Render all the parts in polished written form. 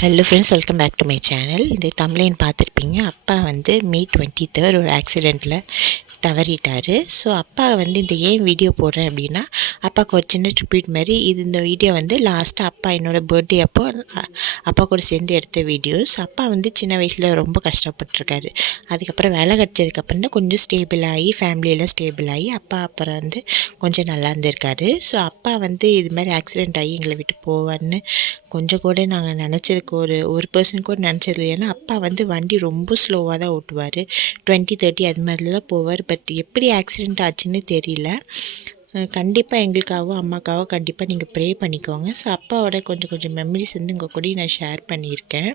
Hello friends, welcome back to my channel. இந்த தமிழையும் பார்த்துருப்பீங்க. அப்பா வந்து மே 23 ஒரு ஆக்சிடெண்ட்டில் தவறிட்டார். ஸோ அப்பா வந்து இந்த ஏன் வீடியோ போடுறேன் அப்படின்னா, அப்பாவுக்கு ஒரு சின்ன ட்ரிபியூட் மாதிரி இந்த வீடியோ வந்து லாஸ்ட்டாக அப்பா என்னோடய பர்த்டே அப்போ அப்பா கூட சேர்ந்து எடுத்த வீடியோஸ். அப்பா வந்து சின்ன வயசில் ரொம்ப கஷ்டப்பட்டுருக்காரு. அதுக்கப்புறம் வேலை கிடச்சதுக்கப்புறம் தான் கொஞ்சம் ஸ்டேபிள் ஆகி, ஃபேமிலியெல்லாம் ஸ்டேபிள் ஆகி அப்பா அப்புறம் வந்து கொஞ்சம் நல்லா இருந்திருக்காரு. ஸோ அப்பா வந்து இது மாதிரி ஆக்சிடெண்ட் ஆகி எங்களை விட்டு போவார்னு கொஞ்சம் கூட நாங்கள் நினச்சதுக்கு ஒரு பர்சன் கூட நினச்சது. ஏன்னா அப்பா வந்து வண்டி ரொம்ப ஸ்லோவாக தான் ஓட்டுவார். 20-30 அது மாதிரிலாம் தான் போவார். பட் எப்படி ஆக்சிடெண்ட் ஆச்சுன்னு தெரியல. கண்டிப்பாக எங்களுக்காகவும் அம்மாக்காகவும் கண்டிப்பாக நீங்கள் ப்ரே பண்ணிக்கோங்க. ஸோ அப்பாவோட கொஞ்சம் கொஞ்சம் மெமரிஸ் வந்து உங்கள் கூட நான் ஷேர் பண்ணியிருக்கேன்.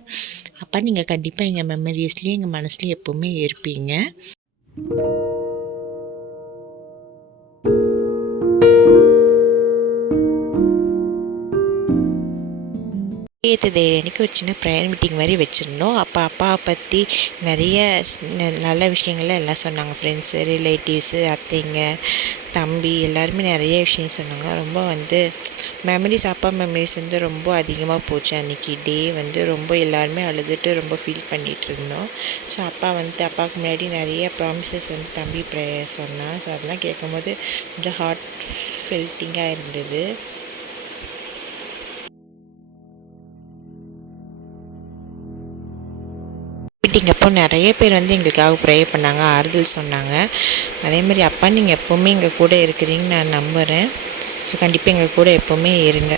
அப்பா நீங்கள் கண்டிப்பாக எங்கள் மெமரிஸ்லேயும் எங்கள் மனசுலேயும் எப்போவுமே இருப்பீங்க. அன்றைக்கி ஒரு சின்ன ப்ரேயர் மீட்டிங் மாதிரி வச்சுருந்தோம். அப்பாவை பற்றி நிறைய நல்ல விஷயங்கள்லாம் எல்லாம் சொன்னாங்க. ஃப்ரெண்ட்ஸு, ரிலேட்டிவ்ஸு, அத்தைங்க, தம்பி எல்லாருமே நிறைய விஷயம் சொன்னாங்க. ரொம்ப வந்து அப்பா மெமரிஸ் வந்து ரொம்ப அதிகமாக போச்சு. அன்றைக்கி டே வந்து ரொம்ப எல்லாருமே அழுதுட்டு ரொம்ப ஃபீல் பண்ணிகிட்டு இருந்தோம். ஸோ அப்பாவுக்கு முன்னாடி நிறைய ப்ராமிசஸ் வந்து தம்பி சொன்னான். ஸோ அதெல்லாம் கேட்கும்போது கொஞ்சம் ஹார்ட் ஃபெல்ட்டிங்காக இருந்தது. மீட்டிங் அப்போ நிறைய பேர் வந்து எங்களுக்காக ப்ரே பண்ணாங்க, ஆறுதல் சொன்னாங்க. அதே மாதிரி அப்பா நீங்கள் எப்போவுமே எங்கள் கூட இருக்கிறீங்கன்னு நான் நம்புகிறேன். ஸோ கண்டிப்பாக எங்கள் கூட எப்போவுமே இருங்க.